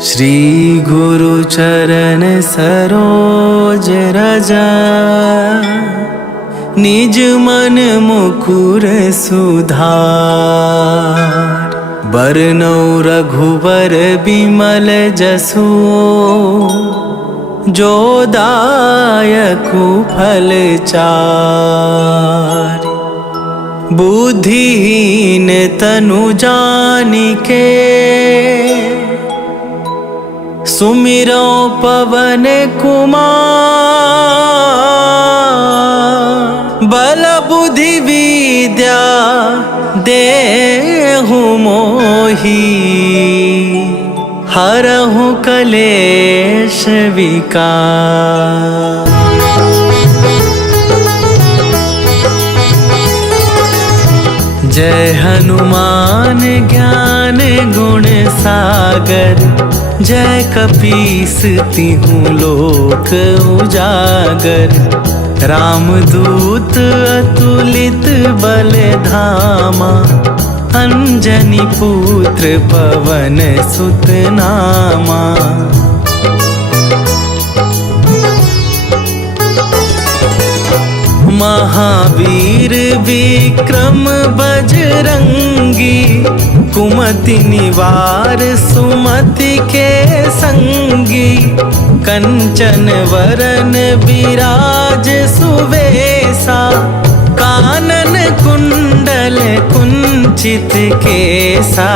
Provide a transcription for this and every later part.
श्री गुरु चरण सरोज रजा, निज मन मुकुर सुधार। बरनौ रघुबर बिमल जसु, जो दायकु फल चार। बुद्धिहीन तनु जानिके, सुमिरो पवन कुमार। बल बुद्धि विद्या देहु मोहि, हरहु कलेश विकार। जय हनुमान ज्ञान गुण सागर, जय कपीस तिहु लोक उजागर। रामदूत अतुलित बल धामा, अंजनी पुत्र पवन सुत नामा। महावीर विक्रम बजरंगी, कुमति निवार सुमति के संगी। कंचन वरन विराज सुवेशा, कानन कुंडल कुंचित केसा।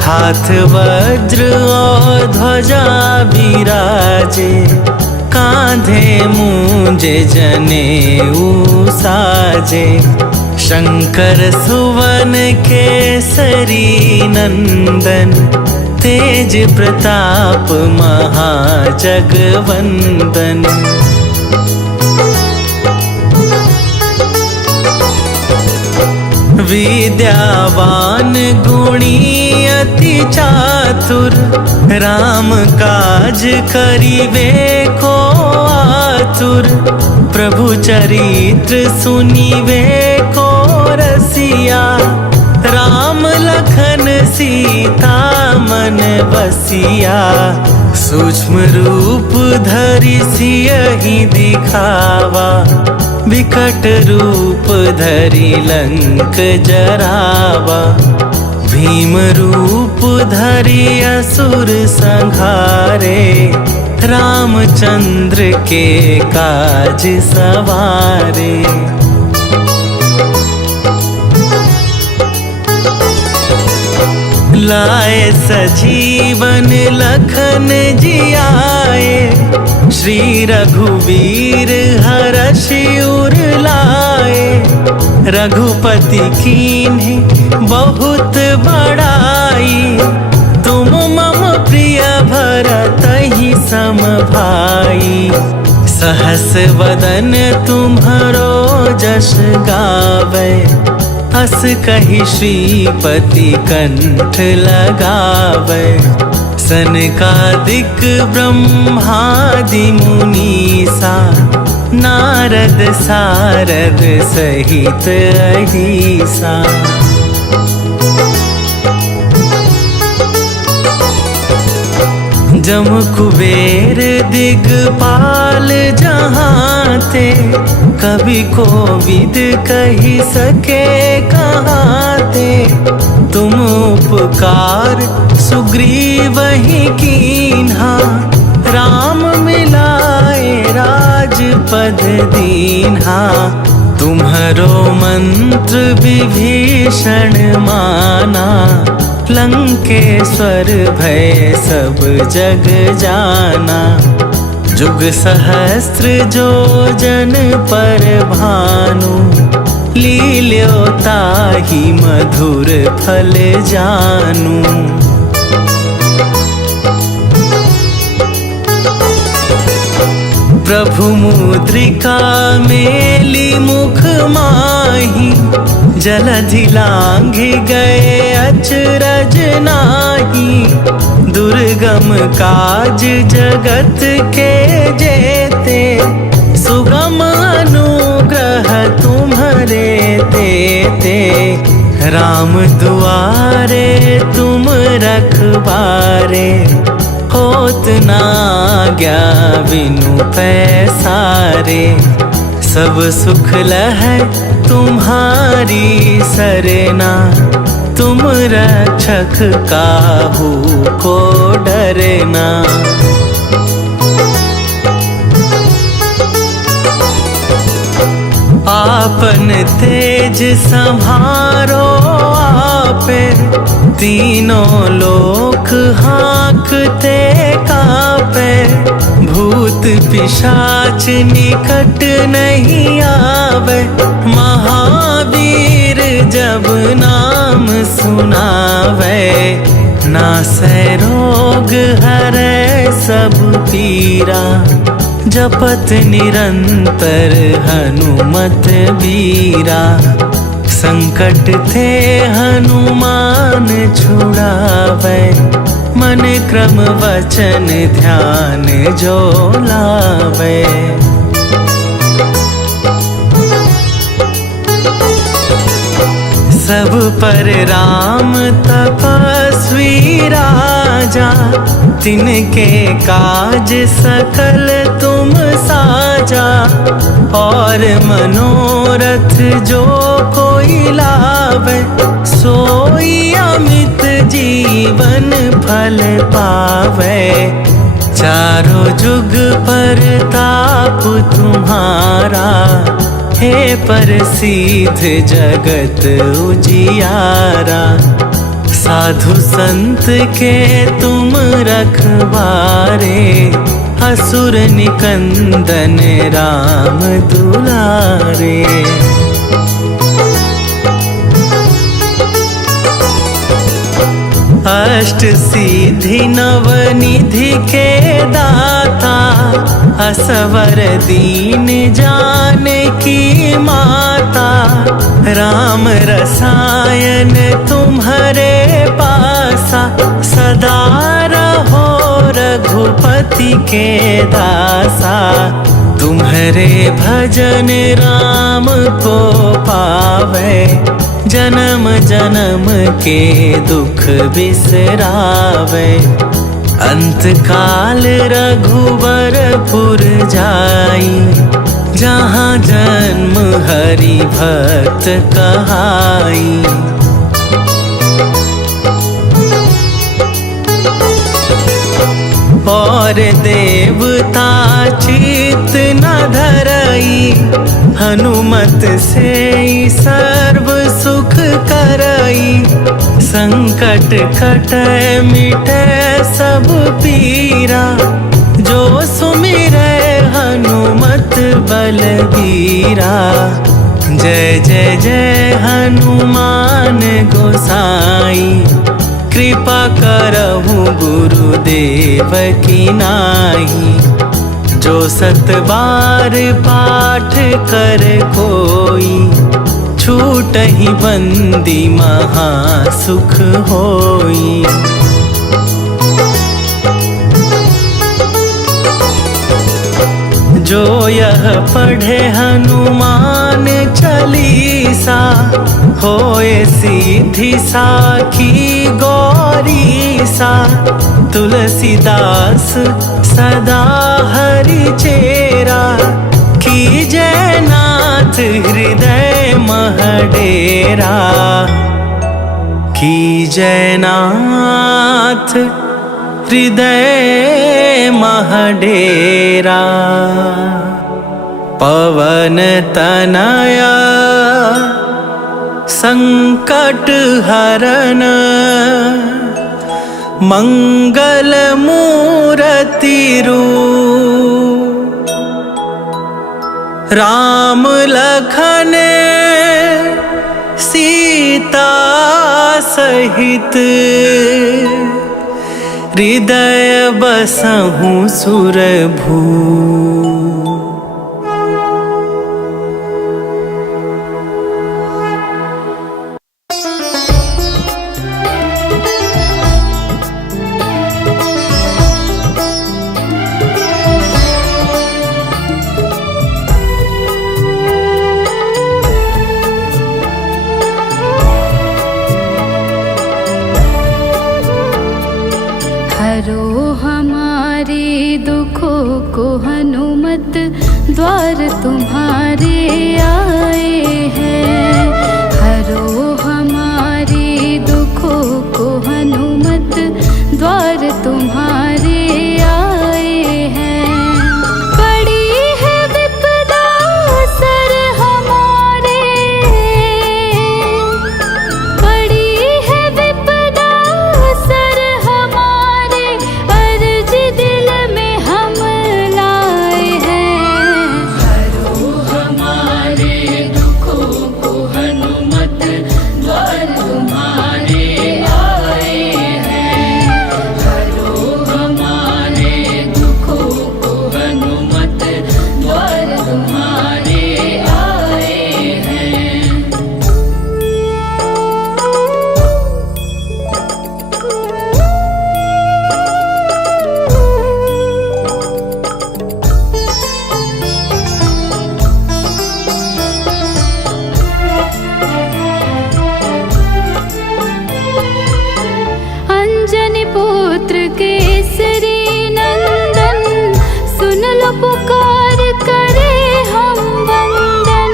हाथ वज्र और ध्वजा विराजे, कांधे मूंजे जनेऊ साजे। शंकर सुवन केसरी नंदन, तेज प्रताप महाजगवंदन। विद्यावान गुणी अति चातुर, राम काज करिवे को आतुर। प्रभु चरित्र सुनिवे को रसिया, राम लखन सीता मन बसिया। सूक्ष्म रूप धरि सियहि दिखावा, विकट रूप धरि लंक जरावा। भीम रूप धरि असुर संहारे, रामचंद्र के काज सवारे। लाए सजीवन लखन जियाए, श्री रघुवीर हरषि उर लाए। रघुपति कीन्ही बहुत बड़ाई, तुम मम प्रिय भरतहि सम भाई। सहस वदन तुम्हरो जस गावे, अस कहि श्रीपति कंठ लगावे। सनकादिक ब्रह्मादि मुनीसा, नारद सारद सहित अहिसा। जम कुबेर दिगपाल जहाँ थे, कवि कोविद कहि सके कहाँ थे। तुम उपकार सुग्रीवहि कीन्हा, राम मिलाए राजपद दीन्हा। तुम्हरो मंत्र विभीषण माना, लंकेश्वर भय सब जग जाना। जुग सहस्त्र जो जन पर भानु, लील्यो ताहि मधुर फल जानू। प्रभु मुद्रिका मेली मुख माही, जलधि लांघि गए अचरज नाही। दुर्गम काज जगत के जेते, सुगम अनुग्रह तुम्हरे तेते। राम दुआरे तुम रखबारे, ना गया बिनु पैसारे, सब सुख लहै तुम्हारी सरना, तुम रक्षक काहू को डरना। आपन तेज संभारो आपे, तीनों लोक हाँकते कापे, भूत पिशाच निकट नहीं आवे, महावीर जब नाम सुनावे, नासै रोग हरै सब पीरा, जपत निरंतर हनुमत बीरा, संकट थे हनुमान छुड़ावे, मन क्रम वचन ध्यान जो लावे। सब पर राम तपस्वी राजा, तिनके काज सकल तुम साजा, और मनोरथ जो कोई लावे, सोई अमित जीवन फल पावे, चारों जुग पर ताप तुम्हारा, हे प्रसिद्ध जगत उजियारा, साधु संत के तुम रखवारे, असुर निकंदन राम दुलारे। अष्ट सिद्धि नवनिधि के दाता, असवर दीन जानकी माता, राम रसायन तुम्हारे पासा, सदा रहो रघुपति के दासा, तुम्हारे भजन राम को पावे, जन्म जन्म के दुख बिसरावे, अंत काल रघुवरपुर जाई, जहाँ जन्म हरि भक्त कहाई। और देवता चित न धरई, हनुमत से सर्व सुख करई, संकट कटै मिटै सब पीरा, जो सुमिरै हनुमत बलबीरा। जय जय जय हनुमान गोसाई, कृपा करहु गुरुदेव की नाई, जो सत बार पाठ कर कोई, छूटहि बंदी महा सुख होई। जो यह पढ़े हनुमान चालीसा, होए सीधी साखी गौरीसा, तुलसीदास सदा हरि चेरा, कीजय नाथ हृदय मह डेरा, कीजय नाथ हृदय मह डेरा। पवन तनया संकट हरन, मंगल मूर्ति रूप, राम लखन सीता सहित, हृदय बसहु सुरभू। हरो हमार हमारे दुखों को हनुमत द्वार तुम्हारे आए हैं। हरो हमारे दुखों को हनुमत द्वार तुम्हारे आए हैं। पड़ी है विपदा सर हमारे, पड़ी है विपदा सर हमारे, अर्ज दिल में हम लाए हैं। हरो हमारे दुखों को हनुमत द्वार तुम्हारे आए हैं। हरो हमारे दुखों को हनुमत द्वार तुम्हारे आए हैं। अंजनी पुत्र केसरी नंदन, सुन लो पुकार करे हम वंदन।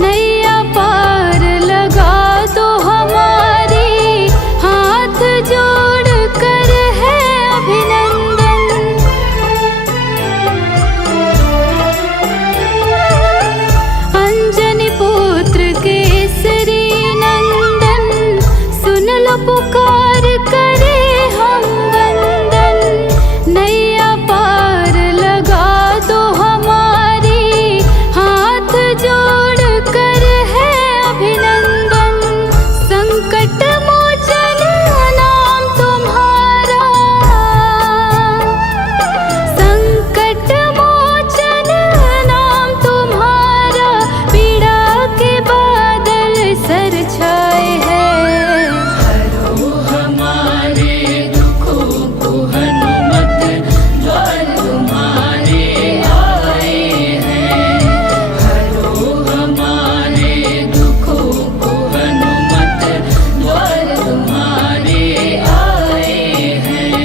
नैया पार लगा दो हमारी, हाथ जोड़ कर है अभिनंदन। अंजनी पुत्र केसरी नंदन, सुन लो पुकार करे हम वंदन। नैया पार लगा दो हमारी, हाथ जोड़ कर है अभिनंदन। संकट मोचन नाम तुम्हारा, संकट मोचन नाम तुम्हारा, पीड़ा के बादल सर छाए हैं। हरो हमारे दुखों को हनुमत द्वार तुम्हारे आए हैं। हरो हमारे दुखों को हनुमत द्वार तुम्हारे आए हैं।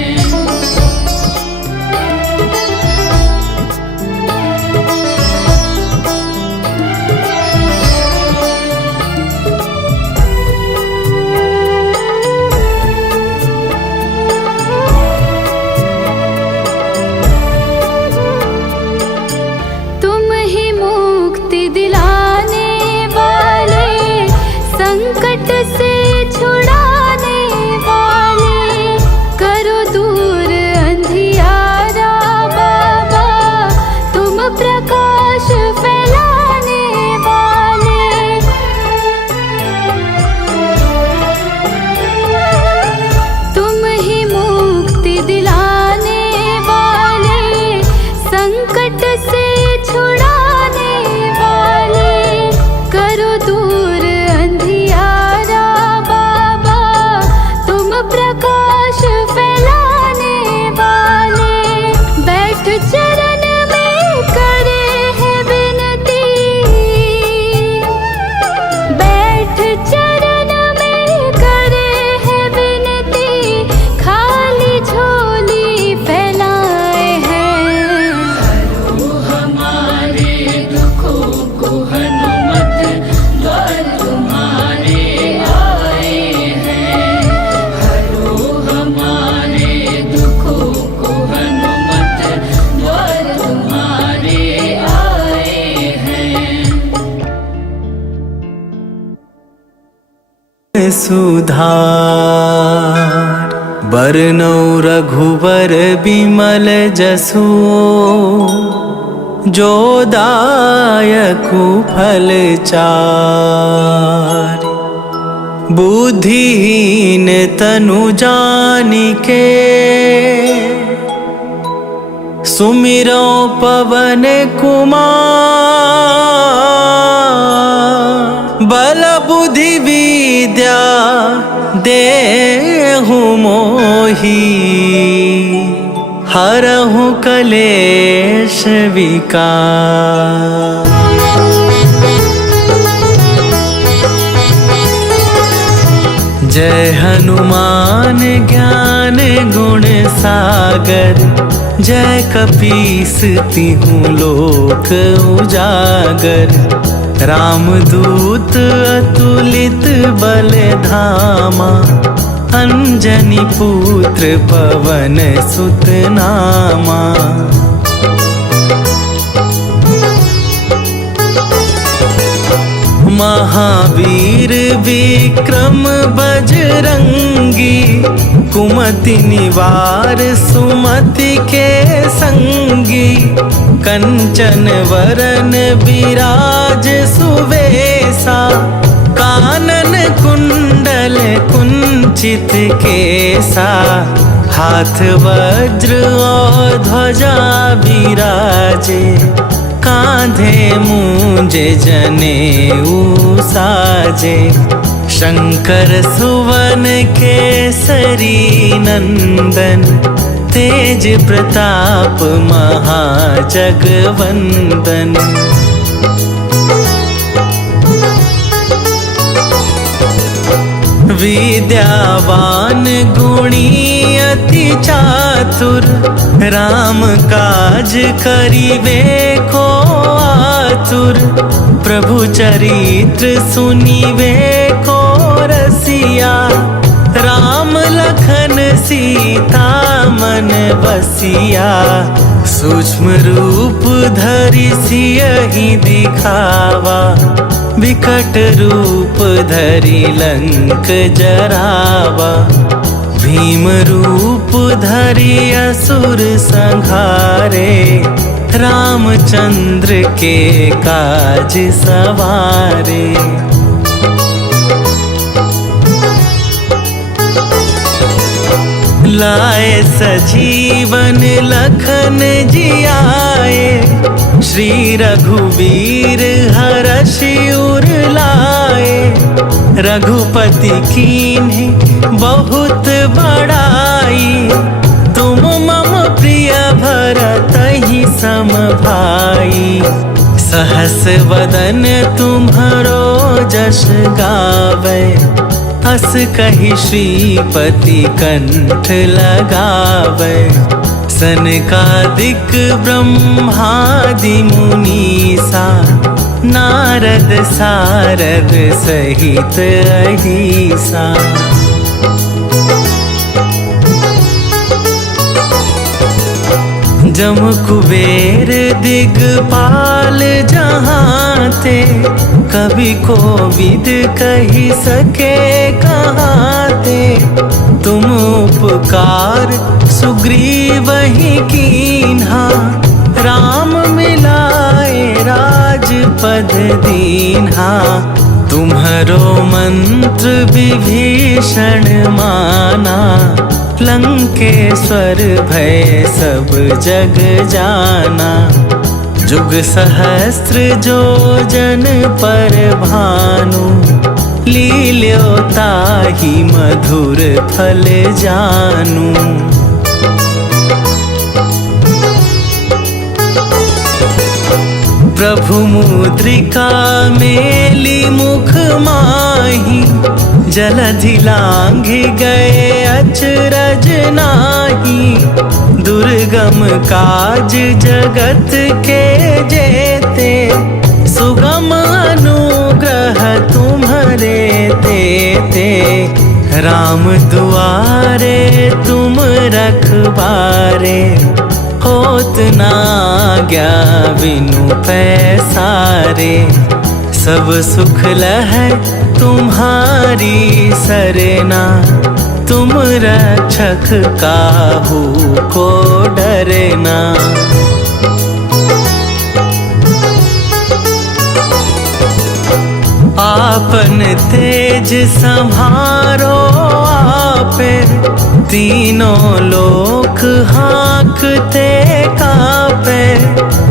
तुम ही मुक्ति दिलाने वाले, संकट से छुड़ाने वाले। करो दूर अंधियारा बाबा, तुम प्रकाश फैलाने वाले। तुम ही मुक्ति दिलाने वाले, संकट से छुड़ाने वाले। करो दूर अंधियारा बाबा, तुम प्रकाश फैलाने वाले। बैठ चरण में करे है विनती, बैठ चरण में करे है विनती, खाली झोली फैलाए हैं। हरो हमारे दुखों को हनुमत द्वार तुम्हारे आए हैं। हरो हमारे दुखों को हनुमत द्वार तुम्हारे आए हैं। सुधार बरनौ रघुवर बिमल जसु, जो दायकु फल चार। बुद्धिहीन तनु जानिके, सुमिरो पवन कुमार। बल बुद्धि विद्या देहु मोहि, हरहु कलेश विकार। जय हनुमान ज्ञान गुण सागर, जय कपीसती हूँ लोक उजागर। रामदूत अतुलित बल धामा, अंजनी पुत्र पवन सुत नामा। महावीर विक्रम बजरंगी, कुमति निवार सुमति के संगी। कंचन वरन विराज सुवेसा, कानन कुंडल कुंचित केसा। हाथ वज्र और ध्वजा विराजे, कांधे मूंजे जनेऊ साजे। शंकर सुवन केसरी नंदन, तेज प्रताप महाजगवंदन। विद्यावान गुणी अति चातुर, राम काज करिवे को आतुर। प्रभु चरित्र सुनिवे को रसिया, राम लखन सीता मन बसिया। सूक्ष्म रूप धरि सियहि दिखावा, विकट रूप धरि लंक जरावा। भीम रूप धरि असुर संहारे, रामचंद्र के काज सवारे। लाए सजीवन लखन जियाए, श्री रघुवीर हरषि उर लाए। रघुपति कीन्ही बहुत बड़ाई, तुम मम प्रिय भरतहि सम भाई। सहस वदन तुम्हरो जस गावे, अस कहि श्रीपति कंठ लगावे। सनकादिक ब्रह्मादि मुनीसा, नारद सारद सहित अहिसा। जम कुबेर दिगपाल जहाते, कवि कोविद कहि सके कहाते। तुम उपकार सुग्रीवहि कीन्हा, राम मिलाए राजपद दीन्हा। तुम्हरो मंत्र विभीषण माना, लंकेश्वर भय सब जग जाना। जुग सहस्त्र जो जन पर भानु, लील्यो ताहि मधुर फल जानू। प्रभु मुद्रिका मेली मुख माही, जलधि लांघि गए अचरज नाही। दुर्गम काज जगत के जेते, सुगम अनुग्रह तुम्हरे तेते। राम दुआरे तुम रखबारे, होत न आज्ञा बिनु पैसारे। सब सुख लहै तुम्हारी सरना, तुम रक्षक काहू को डरना। आपन तेज संभारो आपे, तीनों लोक हाँकते कापे।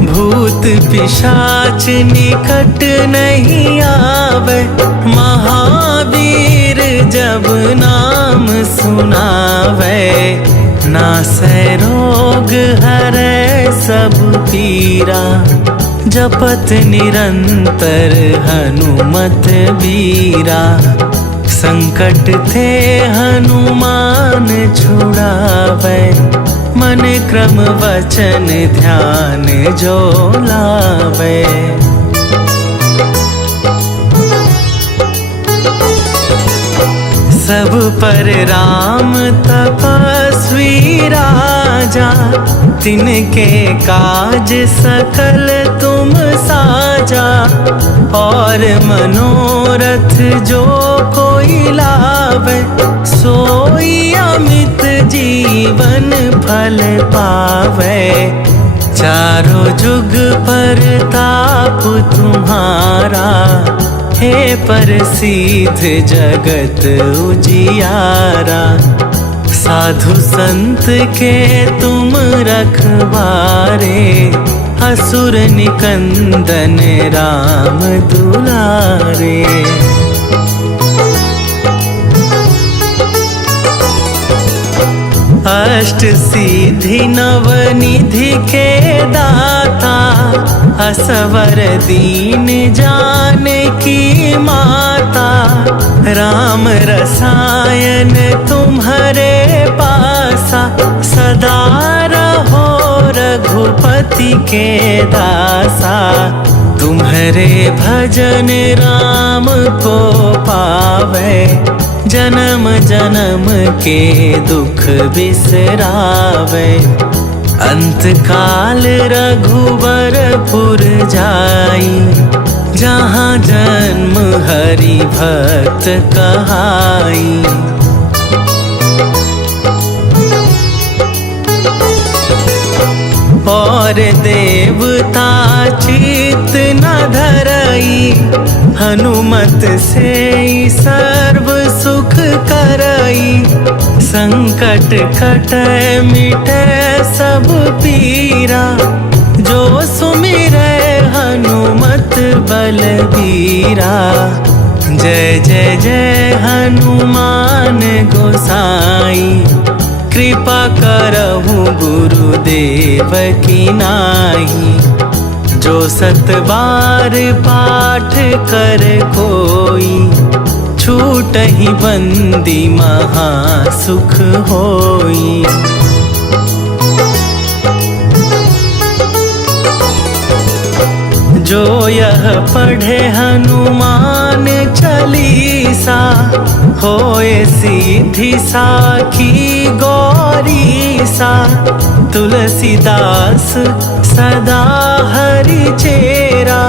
भूत पिशाच निकट नहीं आवे, महावीर जब नाम सुनावे। नासै रोग हरै सब पीरा, जपत निरंतर हनुमत बीरा। संकट थे हनुमान छुड़ावे, मन क्रम वचन ध्यान जो लावे। सब पर राम तपस्वी राजा, तिनके काज सकल तुम साजा। और मनोरथ जो कोई लावे, सोई अमित जीवन फल पावे। चारों जुग पर ताप तुम्हारा, हे प्रसिद्ध जगत उजियारा। साधु संत के तुम रखवारे, असुर निकंदन राम दुलारे। अष्ट सिद्धि नवनिधि के दाता, असवर दीन जानकी माता। राम रसायन तुम्हारे पासा, सदा रहो रघुपति के दासा। तुम्हारे भजन राम को पावे, जन्म जन्म के दुख बिसरावे। अंत काल रघुवरपुर जाई, जहाँ जन्म हरि भक्त कहाई। और देवता चित न धरई, हनुमत से सर्व सुख करई। संकट कटै मिटै सब पीरा, जो सुमिरै हनुमत बलबीरा। जय जय जय हनुमान गोसाई, कृपा करहु गुरुदेव की नाई। जो सत बार पाठ कर कोई, छूटहि बंदी महा सुख होई। जो यह पढ़े हनुमान चालीसा, होए सिद्धि साखी गौरीसा। तुलसीदास सदा हरि चेरा,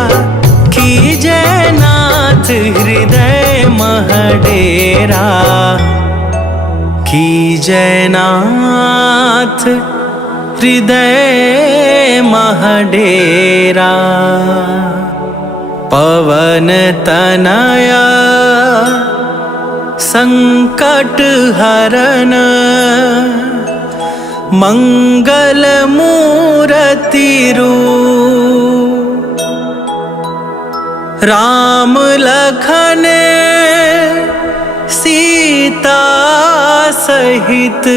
कीजै नाथ हृदय मह डेरा। कीजै नाथ हृदय मह डेरा। पवन तनया संकट हरन, मंगल मूरति रूप। राम लखन सीता सहित,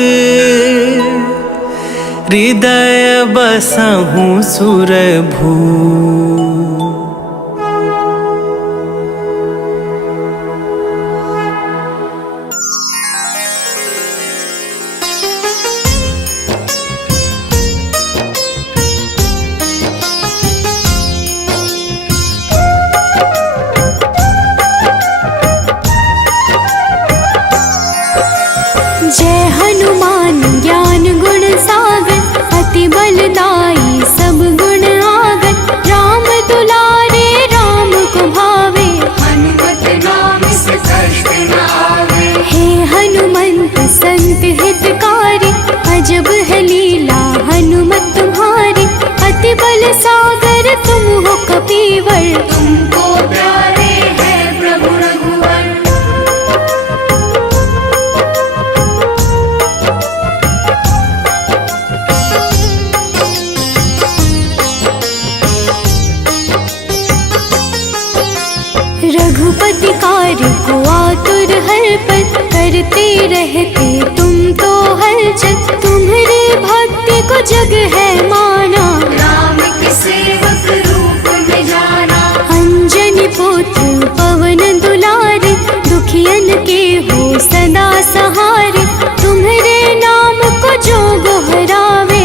हृदय बसहु सुरभू। जय हनुमान ज्ञान गुण सागर, अति बलदाई सब गुण आगर। राम दुलारे राम को भावे, हनुमत नाम से कष्ट न आवे। हे हनुमंत संत हितकारी, अजब है लीला हनुमत तुम्हारी। अति बल सागर तुम हो कपीवर, तुमको प्यारे है प्रभु रघुवर। रघुपति कार्य को आतुर हर पल, करते रहते तुम तो हलचल। तुम्हारे भक्ति को जग है माना, राम के सेवक रूप में जाना। अंजनी पुत्र पवन दुलारे, दुखियन के हो सदा सहारे। तुम्हारे नाम को जो गोहरावे,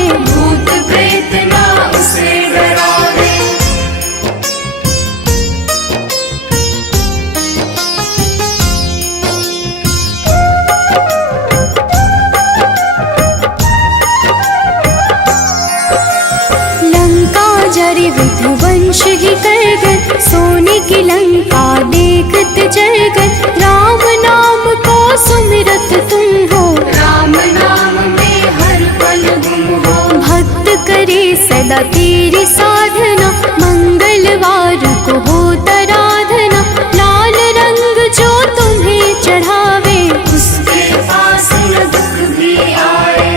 अरे विध्वंस ही कर गए, सोने की लंका देखत जल गए। राम नाम को सुमिरत तुम हो, राम नाम में हर पल गुम हो। भक्त करे सदा तेरी साधना, मंगलवार को हो आराधना। लाल रंग जो तुम्हें चढ़ावे, उसके पास न दुख भी आए।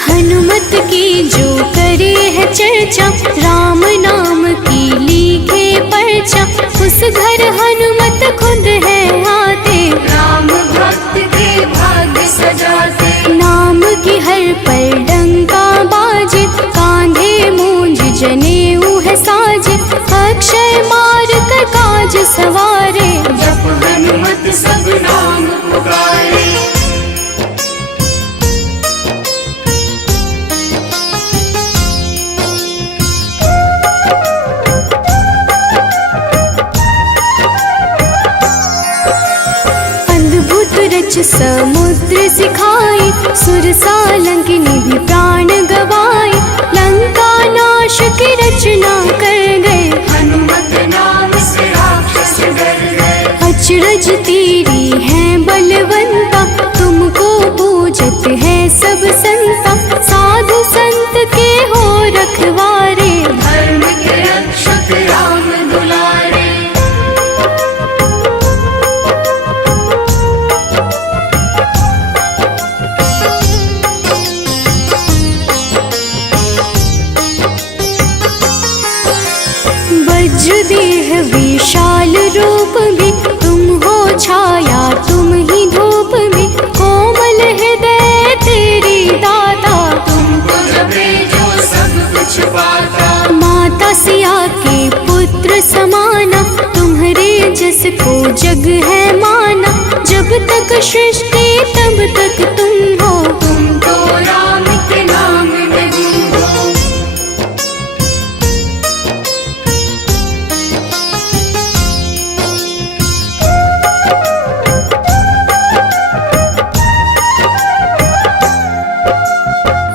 हनुमत की जो करे है चर्चा, राम नाम की लिखे पर्चा। उस घर हनुमत खुद है आते, राम भक्त के भाग्य सजाते। नाम की हर पल डंका बाजे, कांधे मूंज जनेऊ है साजे। अक्षय मार्ग काज सवारे, जप हनुमत सब नाम पुकारे। रच समुद्र सिखाई, सुर सालंकिनी भी प्राण गवाई। लंका नाश की रचना कर गए, हनुमत नाम से राक्षस डर गए। अचरज तेरी है बलवंता, तुमको पूजत है सब संता। साधु संत के हो रखवारे, धर्म के रक्षक राम दुलारे। वज्र देह विशाल रूप में, तुम हो छाया तुम ही धूप में। कोमल हृदय तेरी दाता, तुमको जपे जो सब कुछ पाता। माता सिया के पुत्र समाना, तुम्हारे जस को जग है माना। जब तक सृष्टि तब तक तुम हो, तुमको राम के नाम में गुम हो।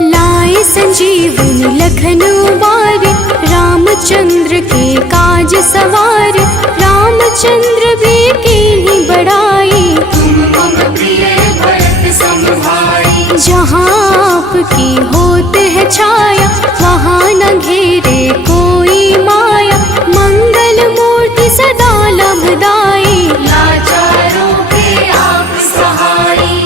लाए संजीवनी लखन उबारे, रामचंद्र के काज सवारे। रामचंद्र भी कीन्ही बड़ाई, तुम मम प्रिय भरत सम भाई। जहाँ आपकी होत है छाया, वहाँ न घेरे कोई माया। मंगल मूर्ति सदा लाभदाई, लाचारों के आप सहाई।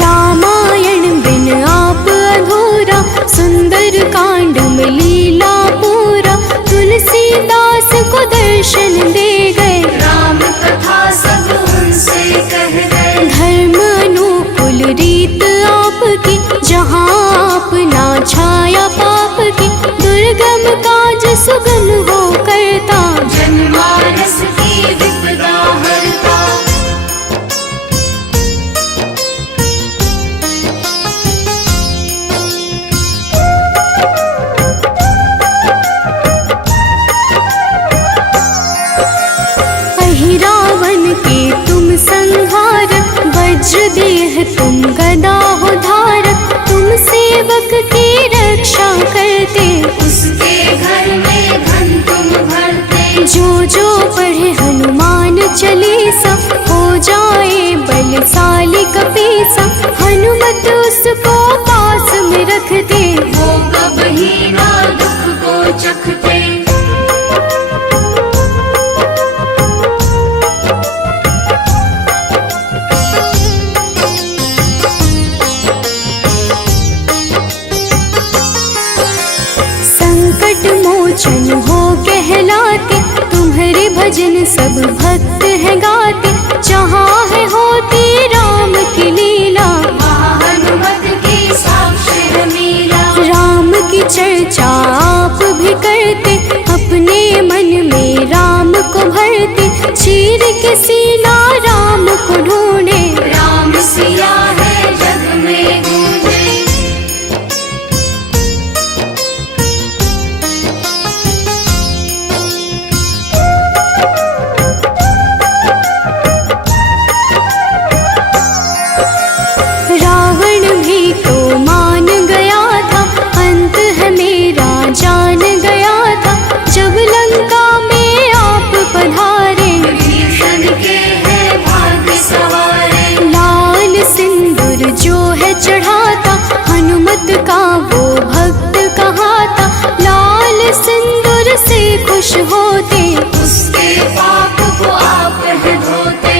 रामायण बिन आप अधूरा, सुंदर कांड में लीला पूरा। तुलसीदास को दर्शन दे गए, राम कथा सब उनसे कह गए। धर्म अनुकूल रीत आपकी, जहाँ अपना छाया पाप की। दुर्गम काज सुगम हो करता, जनमानस की विपदा हरता। रावण के तुम संहारक, वज्र देह तुम गदा हो धारक। तुम सेवक की रक्षा करते, उसके घर में धन तुम भरते। जो पढ़े हनुमान चालीसा, हो जाए बलशाली कपीसा। हनुमत उसको पास में रखते, वो कभी ना दुख को चखते। संकट मोचन हो कहलाते, तुम्हारे भजन सब भक्त है गाते। जहाँ है होती राम की लीला, वहाँ हनुमत की साक्षी है मीरा। राम की चर्चा आप भी करते, अपने मन में राम को भर धरती, चीर के सीना राम को ढूंढे। राम सिया है जग में गूंजे। रावण भी तो मान गया था, अंत है मेरा जान गया था, जब लंका में आप पधारे। भीषण के है भाग्य सवारे। लाल सिंदूर जो है चढ़ा था, हनुमत का वो भक्त कहा था, लाल सिंदूर से खुश होते, उसके पाप को आप है धोते।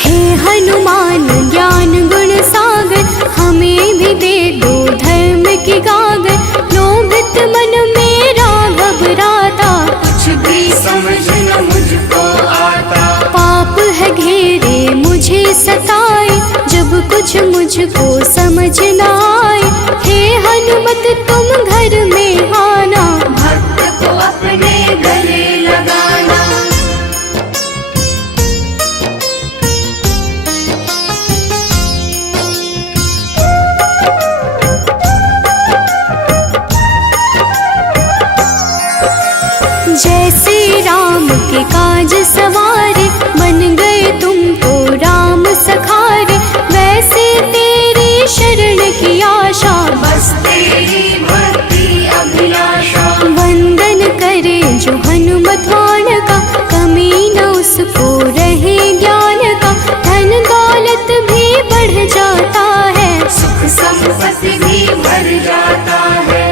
हे हनुमान ज्ञान गुण सागर, हमें भी दे दो धर्म की गागर, लोभित मन मेरा घबराता, कुछ भी समझ न मुझको आता। पाप है घेरे मुझे सताए, जब कुछ मुझको समझ न आए, हे हनुमत तुम घर में आना, भक्त को अपने गले लगाना। जैसे राम के काज सवारे, बन गए तुम तो राम सखारे, वैसे तेरी शरण की आशा, बस तेरी भक्ति अभिलाषा। वंदन करे जो हनुमतान का, कमी न उसको रहे ज्ञान का, धन दौलत भी बढ़ जाता है, सुख संपत्ति भी भर जाता है।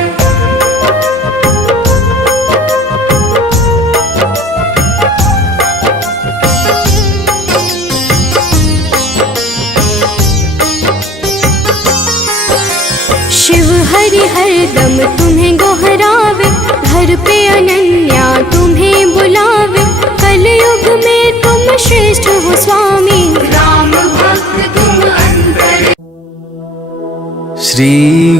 शिव हरि हरदम तुम्हें गोहरावे, घर पे अनन्या तुम्हें बुलावे, कलयुग में तुम श्रेष्ठ हो स्वामी, राम भक्त तुम अंतर। श्री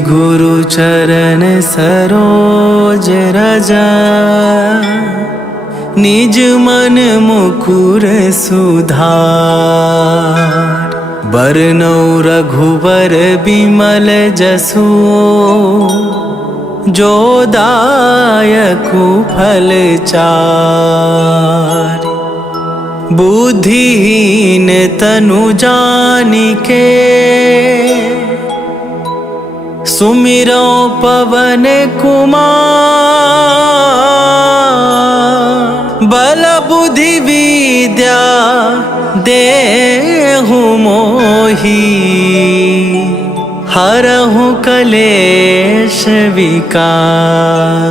गुरु चरण सरोज रजा, निज मन मुकुर सुधार, बरनौ रघुबर बिमल जसु, जो दायकु फल चार, बुद्धिहीन तनु जानिके, सुमिरो पवन कुमार, बल बुद्धि विद्या देहु मोहि, हरहु कलेश विकार।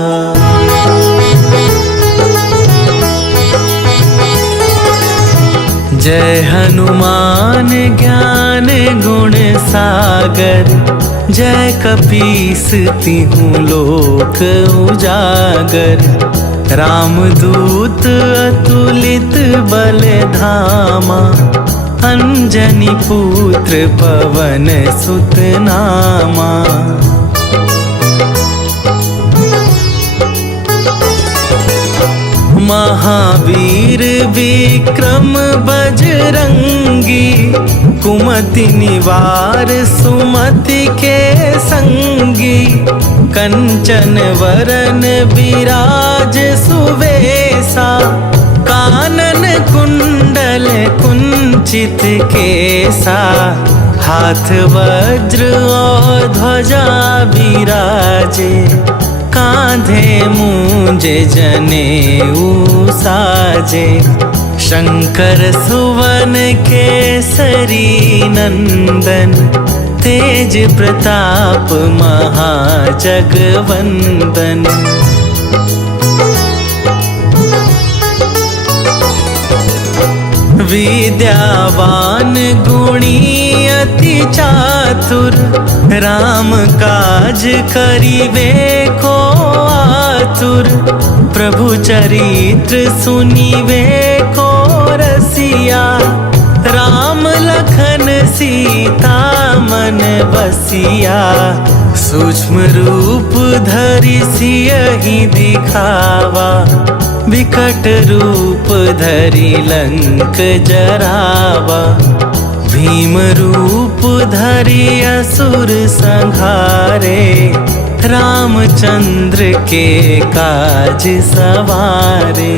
जय हनुमान ज्ञान गुण सागर, जय कपीस तिहुँ लोक उजागर, रामदूत अतुलित बल धामा, अंजनी पुत्र पवन सुत नामा। महावीर विक्रम बजरंगी, कुमति निवार सुमति के संगी, कंचन वरन विराज सुवेसा, कानन कुंडल कुंचित केसा, हाथ वज्र और ध्वजा विराजे, कांधे मूंजे जनेऊ साजे, शंकर सुवन केसरी नंदन, तेज प्रताप महाजगवंदन। विद्यावान गुणी अति चातुर, राम काज करिवे को आतुर, प्रभु चरित्र सुनिवे को रसिया, सीता मन बसिया, सूक्ष्म रूप धरि सियहि दिखावा, विकट रूप धरि लंक जरावा, भीम रूप धरि असुर संहारे, रामचंद्र के काज सवारे।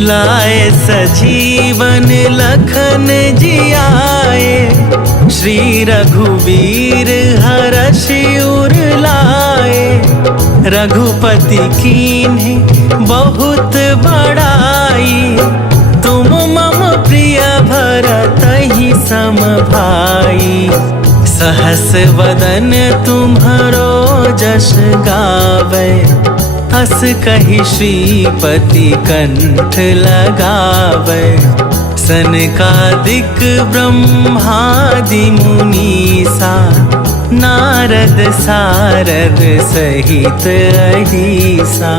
लाए सजीवन लखन जियाए, श्री रघुवीर हरषि उर लाए, रघुपति कीन्हे बहुत बड़ाई, तुम मम प्रिय भरतहि सम भाई, सहस वदन तुम्हरो जस गावे, अस कहि श्रीपति कंठ लगावे, सनकादिक ब्रह्मादि मुनीसा, नारद सारद सहित अहिसा।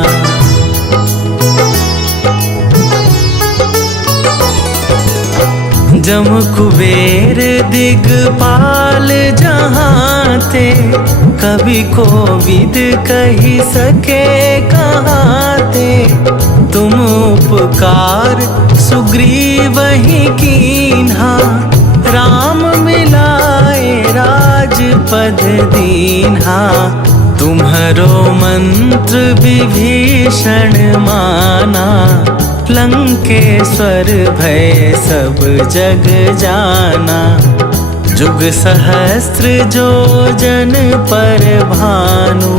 जम कुबेर दिगपाल जहाँ थे, कवि कोविद कही सके कहाँ थे, तुम उपकार सुग्रीवहि कीन्हा, राम मिलाए राजपद दीन्हा, तुम्हरो मंत्र विभीषण माना, लंकेश्वर भय सब जग जाना, जुग सहस्त्र जो जन पर भानु,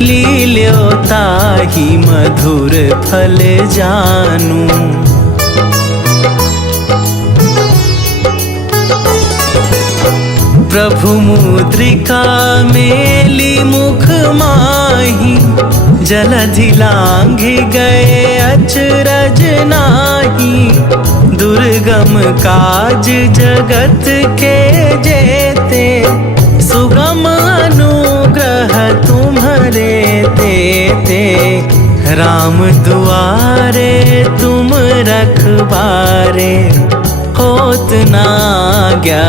लील्यो ताहि मधुर फल जानू। प्रभु मुद्रिका मेली मुख माही, जलधि लांघि गए अचरज नाही, दुर्गम काज जगत के जेते, सुगम अनुग्रह तुम्हरे तेते, राम दुआरे तुम रखबारे, होत न आज्ञा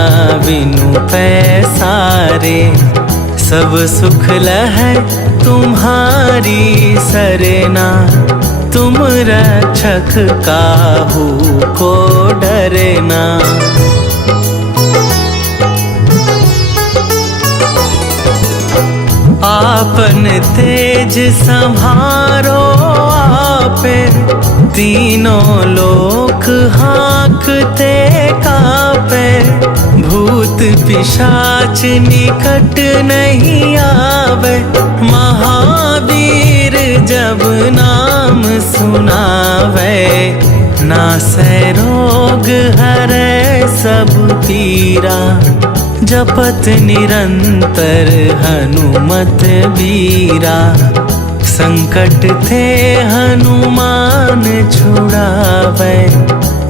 बिनु पैसारे, सब सुख लहै तुम्हारी सरना, तुम रक्षक काहू को डरना। आपन तेज संभारो आपे, तीनों लोक हाँकते कापे, भूत पिशाच निकट नहीं आवे, महावीर जब नाम सुनावे, नासै रोग हरै सब पीरा, जपत निरंतर हनुमत बीरा, संकट थे हनुमान छुड़ावे,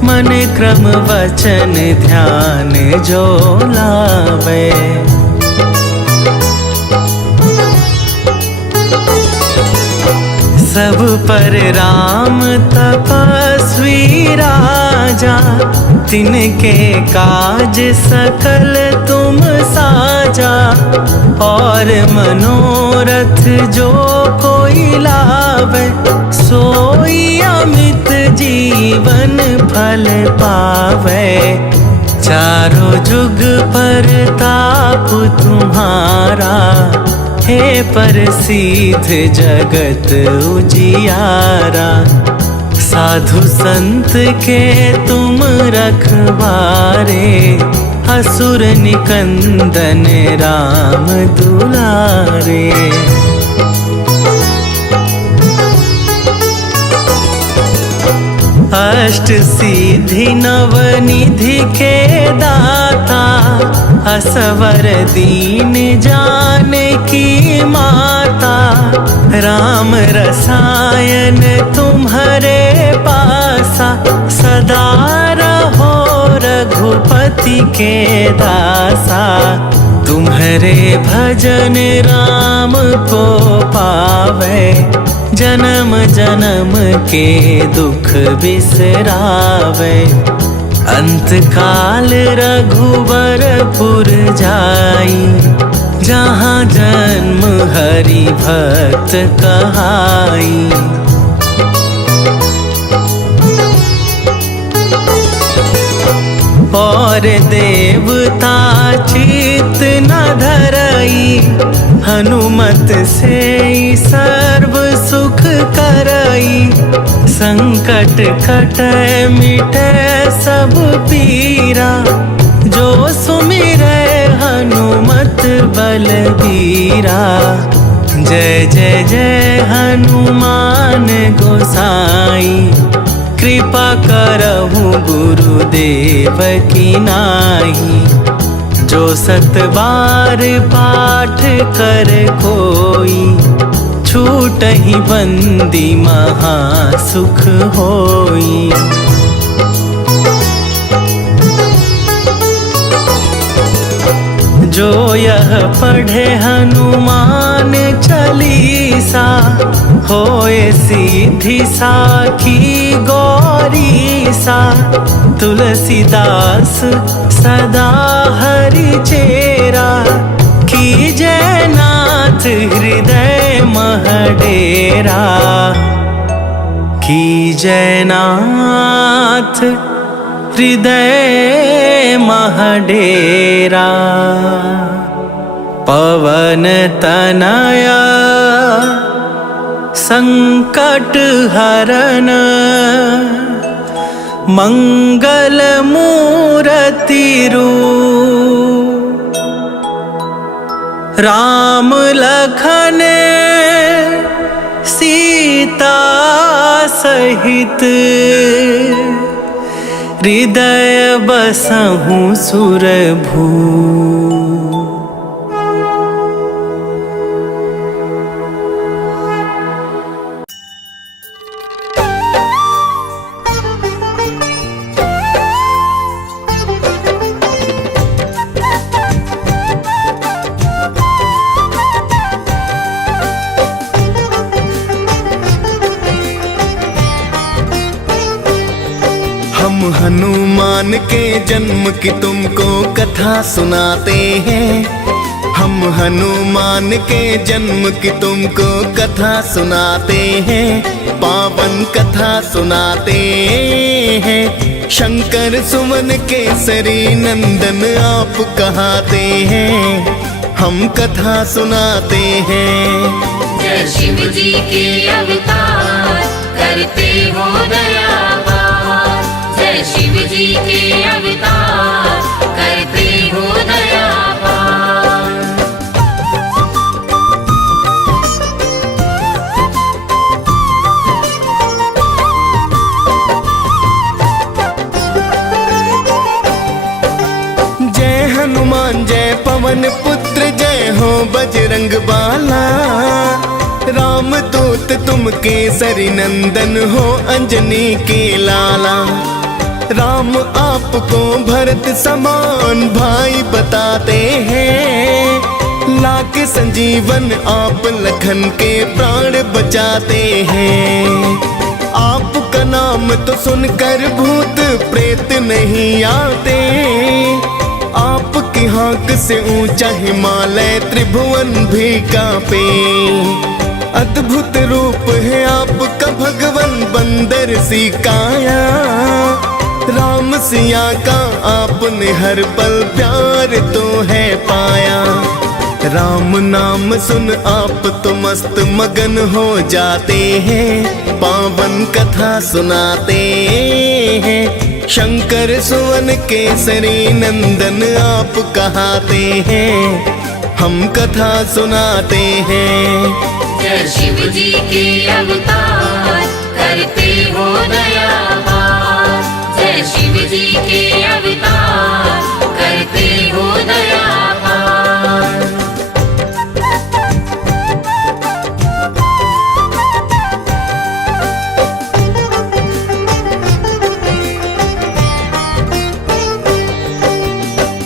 मन क्रम वचन ध्यान जो लावे। सब पर राम तपस्वी राजा, तिनके काज सकल तुम साजा, और मनोरथ जो कोई लावे, सोई अमित जीवन फल पावे, चारों जुग परताप तुम्हारा, हे प्रसिद्ध जगत उजियारा, साधु संत के तुम रखवारे, असुर निकंदन राम दुलारे। अष्ट सिद्धि नवनिधि के दाता, असवर दीन जानकी माता, राम रसायन तुम्हारे पासा, सदा रहो रघुपति के दासा, तुम्हारे भजन राम को पावे, जन्म जन्म के दुख बिसरावे। अंत काल रघुबरपुर जाई, जहाँ जन्म हरि भक्त कहाई। और देवता चित न धरई, हनुमत से सर्व सुख करई। संकट कटै मिटै सब पीरा, जो सुमिरै हनुमत बलबीरा। जय जय जय हनुमान गोसाई, कृपा करहु गुरुदेव की नाई। जो सत बार पाठ कर कोई, छूटहि बंदी महा सुख होई। जो यह पढ़े हनुमान चालीसा, होए सीधी साखी गौरीसा। तुलसीदास सदा हरि चेरा, कीजय नाथ हृदय मह डेरा। कीजय नाथ हृदय मह डेरा। पवन तनया संकट हरन, मंगल मूरति रूप। राम लखन सीता सहित, हृदय बसहु सुरभू। हम हनुमान के जन्म की तुमको कथा सुनाते हैं। हम हनुमान के जन्म की तुमको कथा सुनाते हैं। पावन कथा सुनाते हैं। शंकर सुमन केसरी नंदन आप कहाते हैं। हम कथा सुनाते हैं। जय शिव जी के अवतार, करते हो दया पार। जय शिव जी के अवतार, करते हो दया पार। जय हनुमान जय पवन पुत्र, जय हो बजरंग बाला। राम दूत तुम केसरी नंदन हो, अंजनी के लाला। राम आपको भरत समान भाई बताते हैं। लाके संजीवन आप लखन के प्राण बचाते हैं। आपका नाम तो सुनकर भूत प्रेत नहीं आते। आपकी हाक से ऊंचा हिमालय त्रिभुवन भी कांपे। अद्भुत रूप है आपका भगवन बंदर सी काया। राम सिया का आपने हर पल प्यार तो है पाया। राम नाम सुन आप तो मस्त मगन हो जाते हैं। पावन कथा सुनाते हैं। शंकर सुवन केसरी नंदन आप कहाते हैं। हम कथा सुनाते हैं। जय शिव जी के अवतार, करते हो दया पार। जय शिव जी के अवतार, करते हो दया पार।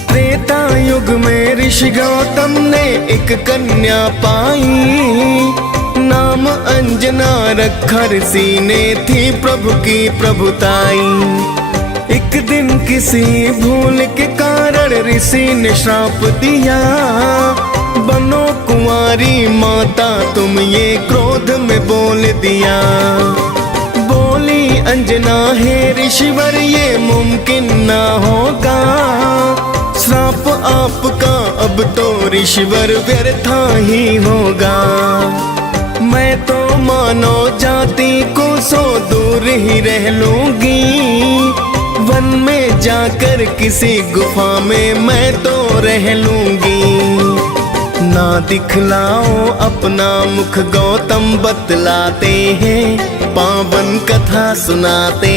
त्रेता युग में ऋषि गौतम ने एक कन्या पाई। नाम अंजना रखा ऋषि ने थी प्रभु की प्रभुताई। एक दिन किसी भूल के कारण ऋषि ने श्राप दिया, बनो कुंवारी माता तुम, ये क्रोध में बोल दिया। बोली अंजना हे ऋषिवर ये मुमकिन ना होगा, श्राप आपका अब तो ऋषिवर व्यर्था ही होगा। मैं तो मानव जाति को सो दूर ही रह लूंगी, वन में जाकर किसी गुफा में मैं तो रह लूंगी। ना दिखलाओ अपना मुख गौतम बतलाते हैं, पावन कथा सुनाते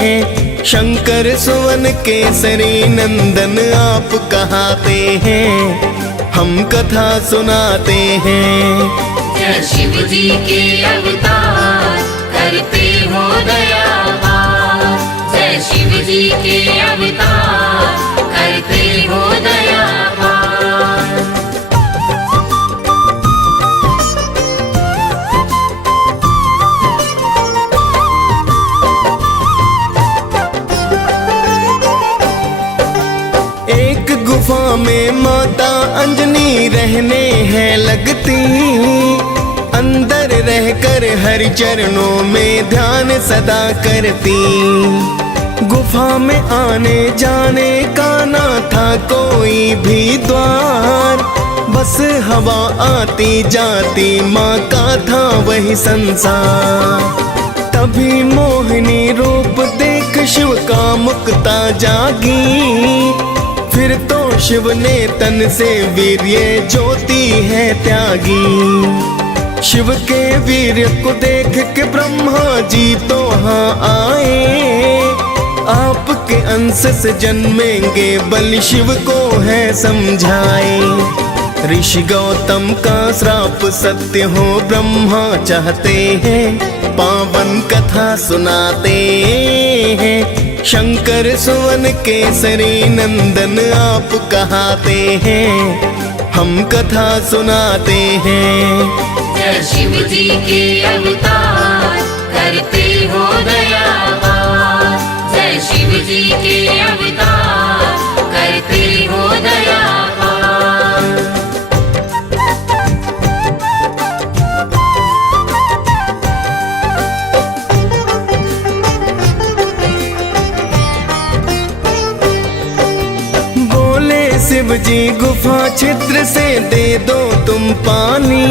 हैं। शंकर सुवन केसरी नंदन आप कहाते हैं, हम कथा सुनाते हैं। जय शिव जी के अवतार करते हो दयावान, जय शिव जी के अवतार करते हो दयावान। गुफा में माता अंजनी रहने हैं लगती, अंदर रहकर हरि चरणों में ध्यान सदा करती। गुफा में आने जाने का ना था कोई भी द्वार, बस हवा आती जाती माँ का था वही संसार। तभी मोहिनी रूप देख शिव का मुक्ता जागी, फिर तो शिव ने तन से वीर्य ज्योति है त्यागी। शिव के वीर्य को देख के ब्रह्मा जी तो हाँ आए, आपके अंश से जन्मेंगे बलि शिव को है समझाए। ऋषि गौतम का श्राप सत्य हो ब्रह्मा चाहते हैं, पावन कथा सुनाते हैं। शंकर सुवन केसरी नंदन आप कहाते हैं, हम कथा सुनाते हैं। जय शिव जी के अवतार करते हो दयावान, जय शिव जी के अवतार करते हो दयावान। शिव जी गुफा छिद्र से दे दो तुम पानी,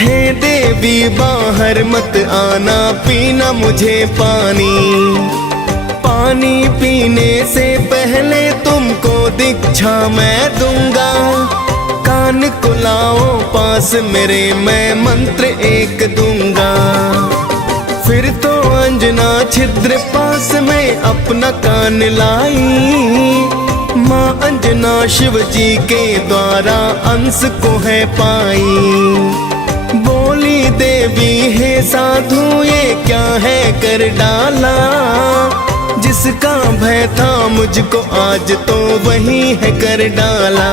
हे देवी बाहर मत आना पीना मुझे पानी। पानी पीने से पहले तुमको दीक्षा मैं दूंगा, कान को लाओ पास मेरे मैं मंत्र एक दूंगा। फिर तो अंजना छिद्र पास में अपना कान लाई, माँ अंजना शिव जी के द्वारा अंश को है पाई। बोली देवी हे साधु ये क्या है कर डाला, जिसका भय था मुझको आज तो वही है कर डाला।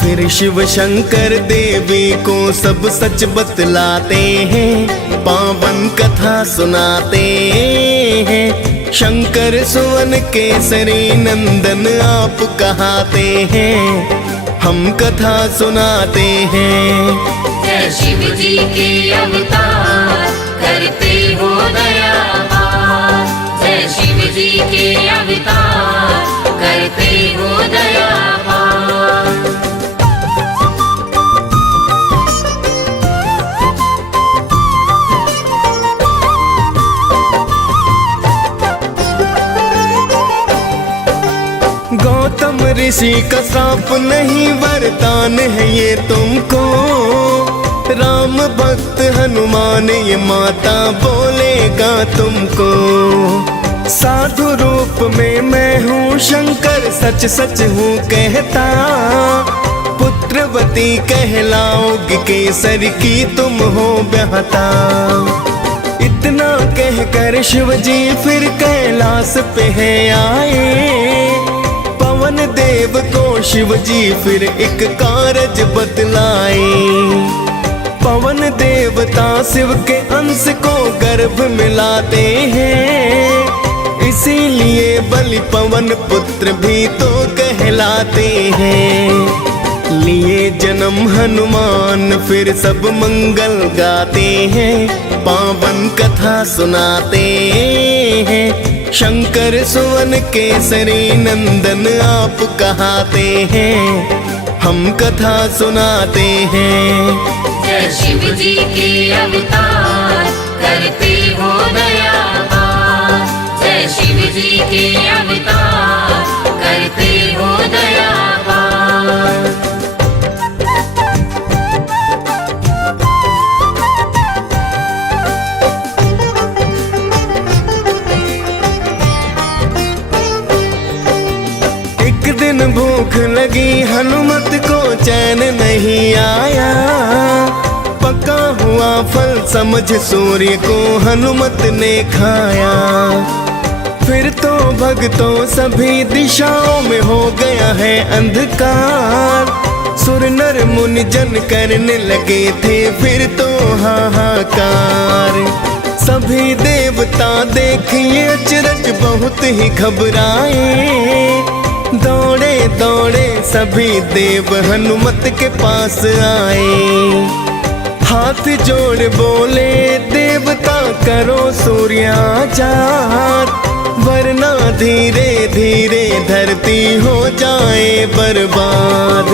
फिर शिव शंकर देवी को सब सच बतलाते हैं, पावन कथा सुनाते हैं। शंकर सुवन केसरी नंदन आप कहाते हैं, हम कथा सुनाते हैं। जय शिव जी के अवतार करते हो दयावान, जय शिव जी के अवतार करते हो दयावान। गौतम ऋषि का श्राप नहीं वरदान है ये तुमको, राम भक्त हनुमान ये माता बोलेगा तुमको। साधु रूप में मैं हूँ शंकर सच सच हूँ कहता, पुत्रवती कहलाओगी केसर की तुम हो ब्याहता। इतना कहकर शिव जी फिर कैलाश पे है आए, पवन देव को शिव जी फिर एक कारज बतलाए। पवन देवता शिव के अंश को गर्भ मिलाते हैं, इसीलिए बलि पवन पुत्र भी तो कहलाते हैं। लिए जन्म हनुमान फिर सब मंगल गाते हैं, पावन कथा सुनाते हैं। शंकर सुवन केसरी नंदन आप कहाते हैं, हम कथा सुनाते हैं। जय शिव जी के अवतार करते हो दयावान, जय शिव जी के अवतार करते हो दयावान। एक दिन भूख लगी हनुमत को चैन नहीं आया, पका हुआ फल समझ सूर्य को हनुमत ने खाया। फिर तो भक्तों सभी दिशाओं में हो गया है अंधकार, सुर नर मुनि जन करने लगे थे फिर तो हाहाकार। सभी देवता देखिए अचरज बहुत ही घबराए, दौड़े दौड़े सभी देव हनुमत के पास आए। हाथ जोड़ बोले देवता करो सूर्याजात, वरना धीरे धीरे धरती हो जाए बर्बाद।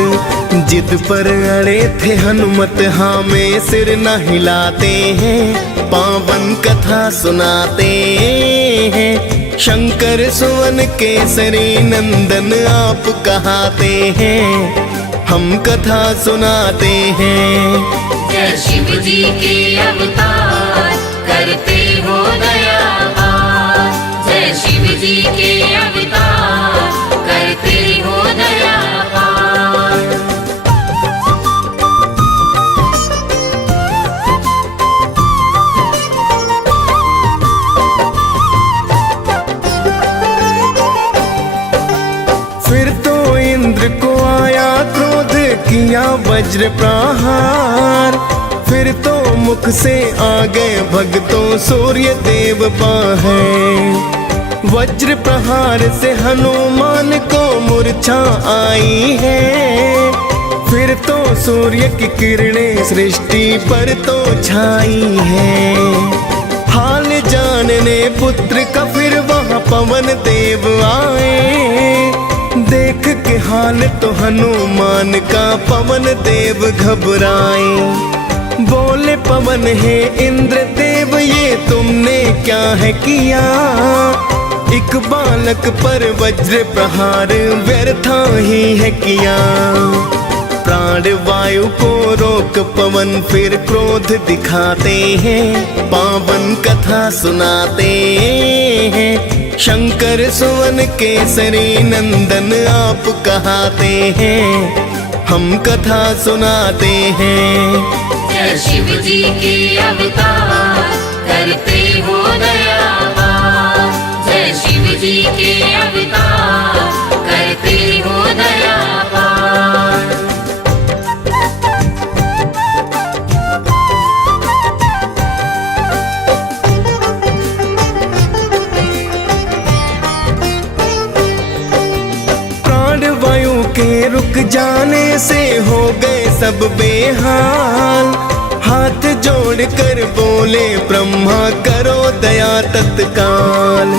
जिद पर अड़े थे हनुमत हाँ में सिर न हिलाते हैं, पावन कथा सुनाते हैं। शंकर सुवन केसरी नंदन आप कहाते हैं, हम कथा सुनाते हैं। जय शिव जी के अवतार करते हो दयावान, जय शिव जी के अवतार करते हो दयावान। फिर तो इंद्र को आया क्रोध किया वज्र प्रहार, फिर तो मुख से आ गए भक्तों सूर्य देव बाहर। वज्र प्रहार से हनुमान को मूर्छा आई है, फिर तो सूर्य की किरणें सृष्टि पर तो छाई है। हाल जानने पुत्र का फिर वहाँ पवन देव आए, देख के हाल तो हनुमान का पवन देव घबराए। बोले पवन है इंद्र देव ये तुमने क्या है किया, एक बालक पर वज्र प्रहार व्यर्था ही है किया। प्राण वायु को रोक पवन फिर क्रोध दिखाते हैं, पावन कथा सुनाते हैं। शंकर सुवन केसरी नंदन आप कहाते हैं, हम कथा सुनाते हैं। जय शिव जी के अवतार करते हो दयावान, जय शिव जी के अवतार करते हो दयावान। के रुक जाने से हो गए सब बेहाल, हाथ जोड़ कर बोले ब्रह्मा करो दया तत्काल।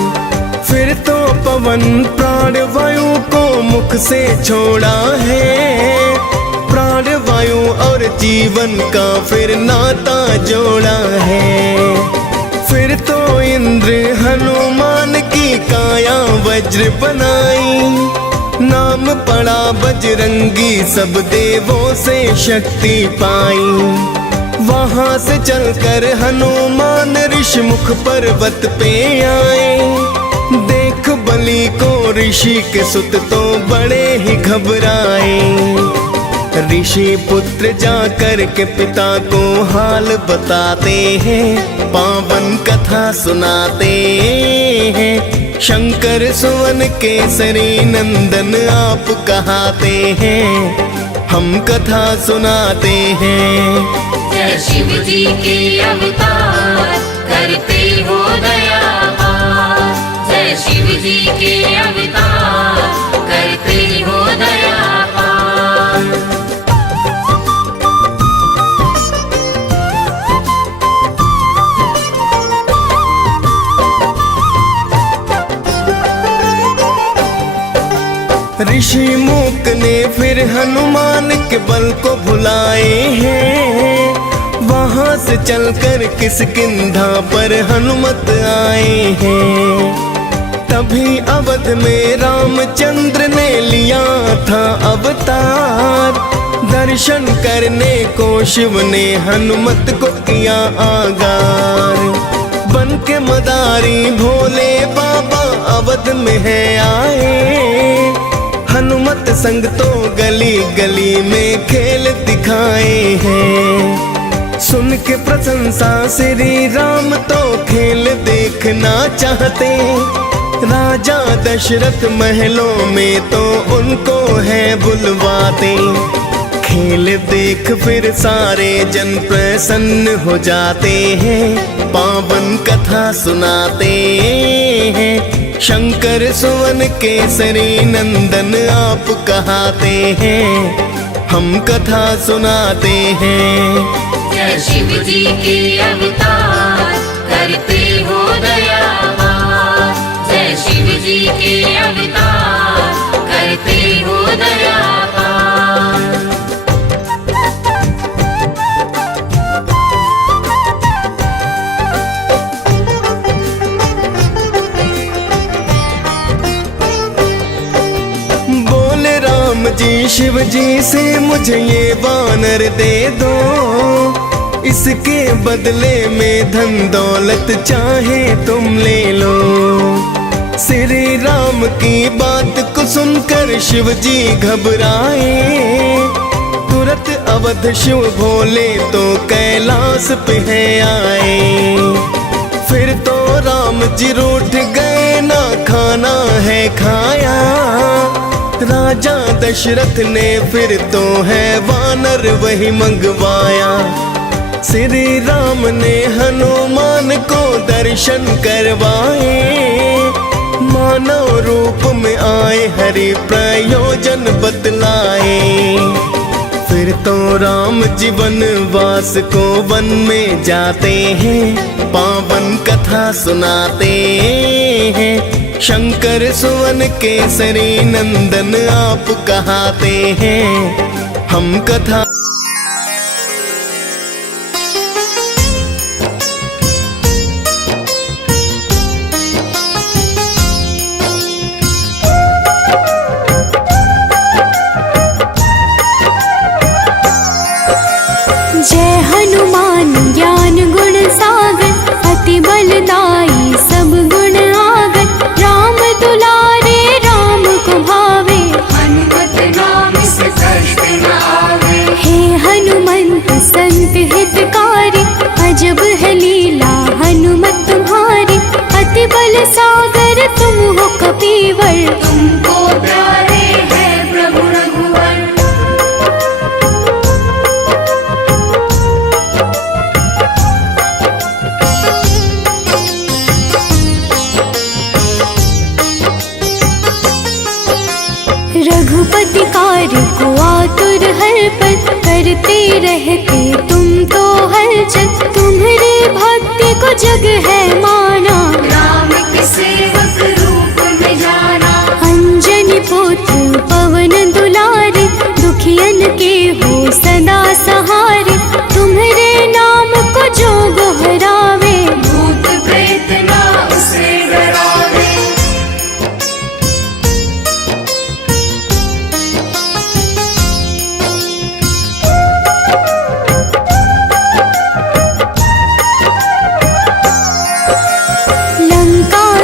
फिर तो पवन प्राण वायु को मुख से छोड़ा है, प्राण वायु और जीवन का फिर नाता जोड़ा है। फिर तो इंद्र हनुमान की काया वज्र बनाई, नाम पड़ा बजरंगी सब देवों से शक्ति पाई। वहां से चलकर हनुमान ऋषिमुख पर्वत पे आए, देख बलि को ऋषि के सुत तो बड़े ही घबराए। ऋषि पुत्र जाकर के पिता को हाल बताते हैं, पावन कथा सुनाते हैं। शंकर सुवन केसरी नंदन आप कहाते हैं, हम कथा सुनाते हैं। जय जी के अवतार करते हो दया पार। जय शिव जी के अवतार करते हो दया पार। ऋषि मूक ने फिर हनुमान के बल को भुलाए हैं। वहां से चलकर किष्किंधा पर हनुमत आए हैं। तभी अवध में रामचंद्र ने लिया था अवतार। दर्शन करने को शिव ने हनुमत को किया आगार। बन के मदारी भोले बाबा अवध में है आए। हनुमत संग तो गली गली में खेल दिखाए हैं। सुन के प्रशंसा श्री राम तो खेल देखना चाहते। राजा दशरथ महलों में तो उनको है बुलवाते। खेल देख फिर सारे जन प्रसन्न हो जाते हैं। पावन कथा सुनाते हैं। शंकर सुवन केसरी नंदन आप कहाते हैं। हम कथा सुनाते हैं। जय शिव जी के अवतार करते हो दया पार। जय शिव जी के अवतार करते हो दया पार। जी शिव जी से मुझे ये वानर दे दो। इसके बदले में धन दौलत चाहे तुम ले लो। श्री राम की बात को सुनकर शिव जी घबराए। तुरंत अवध शिव भोले तो कैलाश पे है आए। फिर तो राम जी रूठ गए ना खाना है खाया। राजा दशरथ ने फिर तो है वानर वही मंगवाया। श्री राम ने हनुमान को दर्शन करवाए। मानव रूप में आए हरि प्रयोजन बतलाए। फिर तो राम जी वनवास को वन में जाते हैं। पावन कथा सुनाते हैं। शंकर सुवन केसरी नंदन आप कहाते हैं। हम कथा जय हनुमान ज्ञान गुण सागर अति बलदाई सब गुण आगर। राम दुलारे राम को भावे हनुमत नाम से कष्ट न आवे। हे हनुमंत संत हितकारी अजब है लीला हनुमत तुम्हारी। अति बल सागर तुम हो कपीवर तुमको प्यारे है प्रभु रघुवर। रघुपति कार्य को आतुर हर पल करते रहते तुम तो हलचल। तुम्हारे भक्ति को जग है माना राम के सेवक रूप में जाना। अंजनी पुत्र पवन दुलारे दुखियन के हो सदा सहारे। तुम्हारे नाम को जो गोहरावे भूत प्रेत ना उसे डरावे।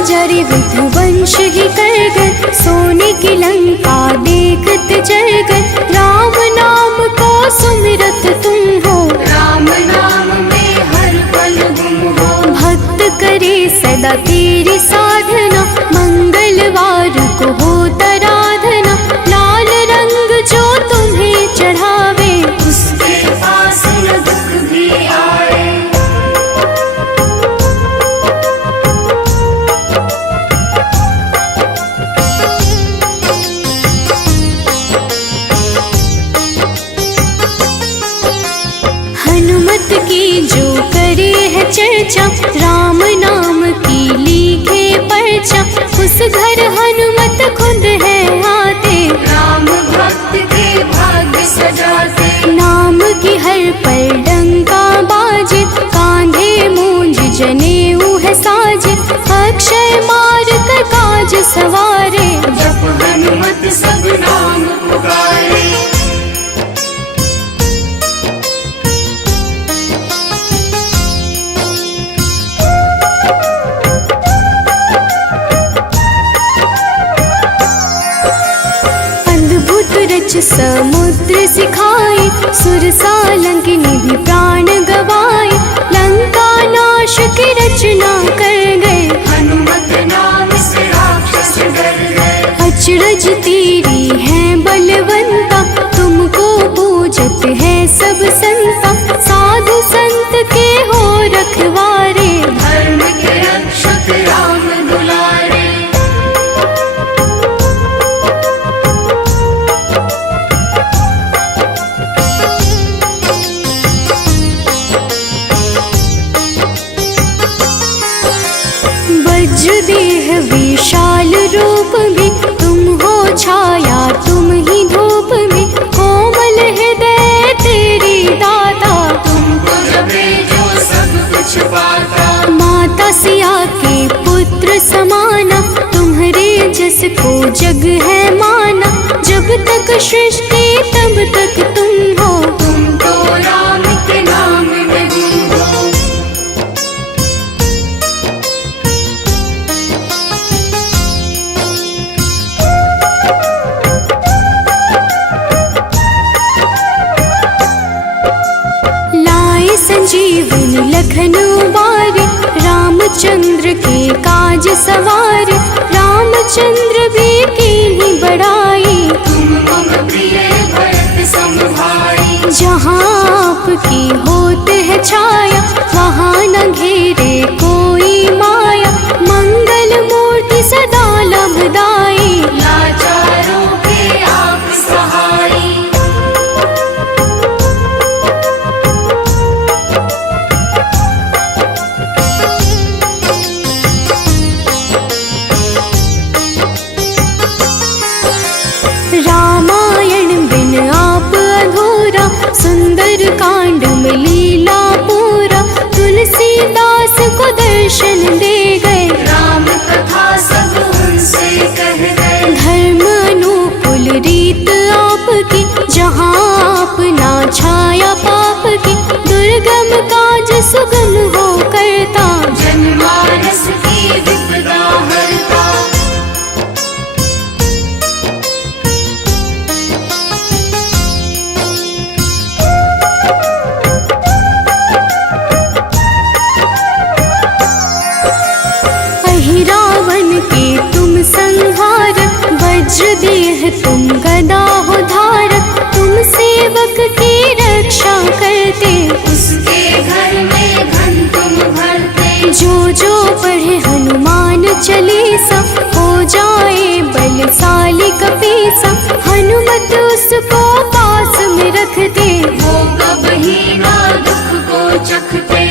जरि विध्वंस ही कर गए सोने की लंका देखत जल गए। राम नाम को सुमिरत तुम हो राम नाम में हर पल गुम हो। भक्त करे सदा तेरी साधना मंगलवार को हो तराधना। लाल रंग जो तुम्हें चढ़ावे उसके पास न दुख भी आए। की जो करे है चर्चा, राम नाम की लिखे पर्चा, उस घर हनुमत खुद है आते, राम भक्त के भाग्य सजाते। नाम की हर पल डंका बाजे, कांधे मूंज जनेऊ है साजे, अक्षय मार्ग कर काज सवारे, जप हनुमत सब नाम पुकारे। अद्भुत रच समुद्र सिखाए, सुर सालंकिनी भी प्राण गवाए, लंका नाश की रचना कर गए, हनुमत नाम से राक्षस डर गए। अचरज तेरी है बलवंता, तुमको पूजत है सब संता, साधु संत के हो रखवारे, धर्म के रक्षक राम दुलारे। वज्र देह विशाल रूप में, तुम हो छाया तुम ही धूप में, कोमल हृदय तेरी दाता, तुमको जपे जो सब कुछ पाता। माता सिया के पुत्र समाना, तुम्हारे जस को जग है माना, जब तक सृष्टि तब तक तुम हो, तुम तो राम के नाम में गुम हो। लाए संजीवनी लखन उबारे, रामचंद्र के काज सवारे, रामचंद्र भी कीन्ही बड़ाई, तुम मम प्रिय भरत सम भाई। जहाँ आपकी होत है छाया, वहाँ न घेरे कोई माया, मंगल मूर्ति सदा लभदाई, लाचारों के आप सहाई। रामायण बिन आप अधूरा, सुंदर कांड में लीला पूरा, तुलसीदास को दर्शन दे गए, राम कथा सब उनसे कह गए। धर्म अनुकूल रीत आपकी, जहाँ अपना छाया पाप की, दुर्गम काज सुगम हो करता, जनमानस की विपदा हरता। रावण के तुम संहारक, वज्र देह तुम गदा हो धारक, तुम सेवक की रक्षा करते, उसके घर में धन तुम भरते। जो जो पढ़े हनुमान चालीसा, हो जाए बलशाली कपीसा, हनुमत उसको पास में रखते, वो कभी ना दुख को चखते।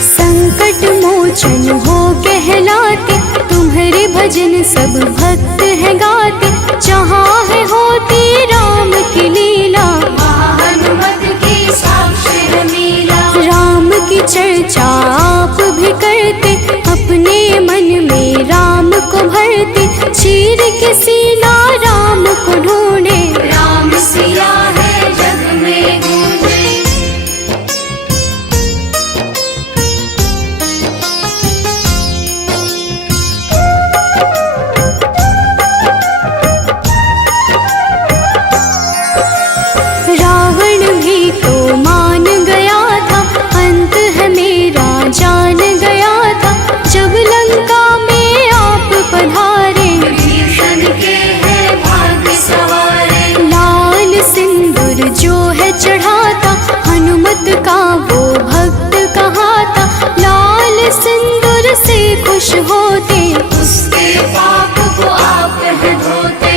संकट मोचन हो कहलाते, तुम्हारे भजन सब भक्त है गाते, जहाँ है होती राम की लीला, वहाँ हनुमत की साक्षी है मीरा। राम की चर्चा आप भी करते, अपने मन में राम को भरते, चीर के सीना राम को ढूंढे, राम सिया है जग में गूंजे। खुश होते, उसके पाप को आप है धोते।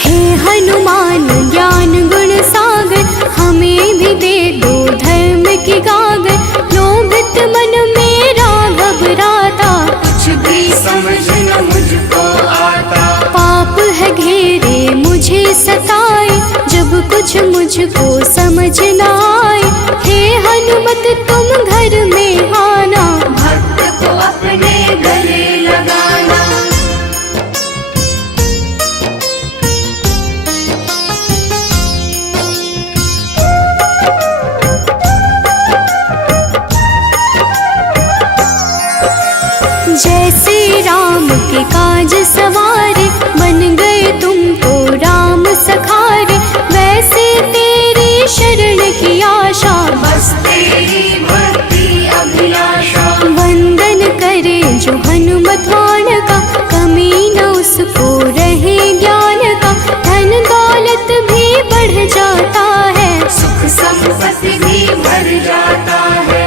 हे हनुमान ज्ञान गुण सागर, हमें भी दे दो धर्म की गागर। लोभित मन मेरा घबराता, कुछ भी समझ न मुझको आता। पाप है घेरे मुझे सताए, जब कुछ मुझको समझ न आए। हे हनुमत तुम घर में आना, भक्त को अपने गले लगाना। जैसे राम के काज सवारे, बन गए तुम तो राम सखारे। वैसे तेरी शरण की आशा, बस तेरी भक्ति अभिलाषा। वंदन करे जो हनुमतान का, कमी न उसको रहे ज्ञान का। धन दौलत भी बढ़ जाता है, सुख संपत्ति भी भर जाता है।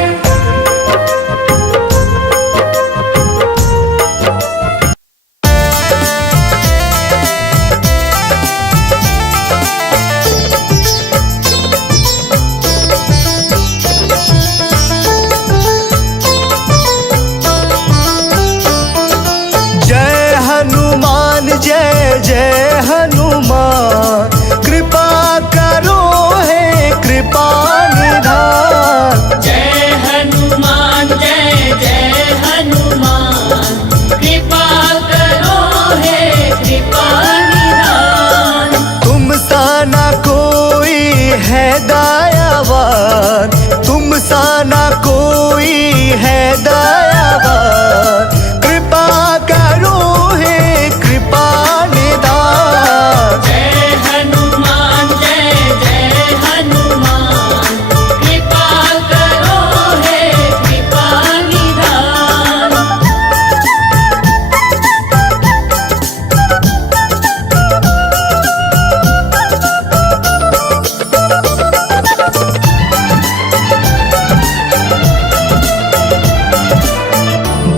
जय हनुमान जय जय हनुमान, कृपा करो हे कृपा निधान। जय हनुमान जय जय हनुमान, कृपा करो हे कृपा निधान। तुम सा ना कोई है दयावान, तुम सा ना कोई है दयावान। कृपा करो हे कृपा निधान। जय हनुमान जय जय हनुमान, कृपा करो हे कृपा निधान।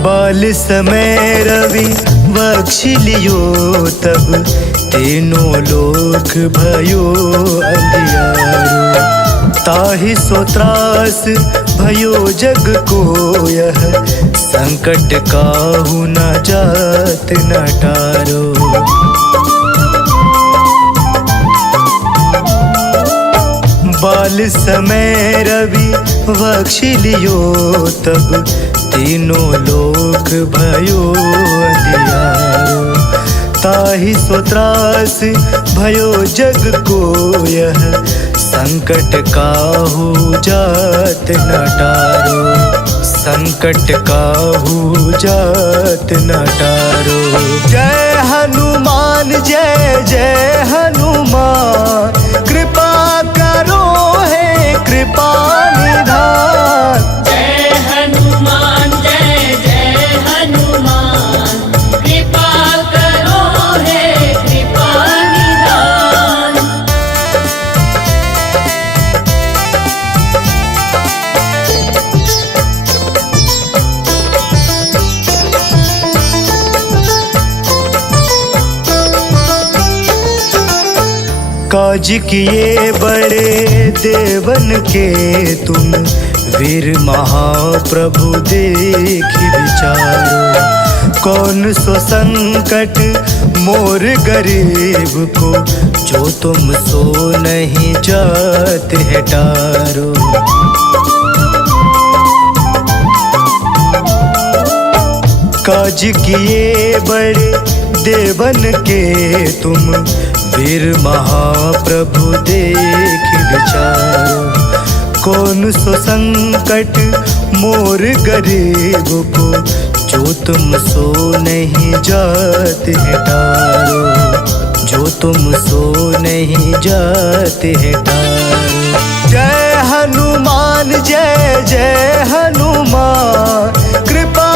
बाल समय रवि बख्श लियो, तब तीनों लोक भयो अंधियारो। ताहि सो त्रास भयो जग को, यह संकट काहू न जात न टारो। बाल समय रवि बख्श लियो, तब तीनों लोक भयो अंधियारो। ताहि सो त्रास भयो जग को, यह संकट काहू जात न टारो। संकट काहू जात न टारो। जय हनुमान जय जय हनुमान, कृपा करो हे कृपा निधान। जय हनुमान जय जय हनुमान, कृपा करो हे कृपा निधान। काज किए बड़े देवन के तुम, वीर महाप्रभु देखि विचारो। कौन सो संकट मोर गरीब को, जो तुम सो नहीं जात है टारो। काज किए बड़े देवन के तुम, वीर महाप्रभु देखि विचारो। कौन सो संकट मोर गरीब को, जो तुम सो नहीं जात है टारो। जो तुम सो नहीं जात है टारो। जय हनुमान जय जय हनुमान, कृपा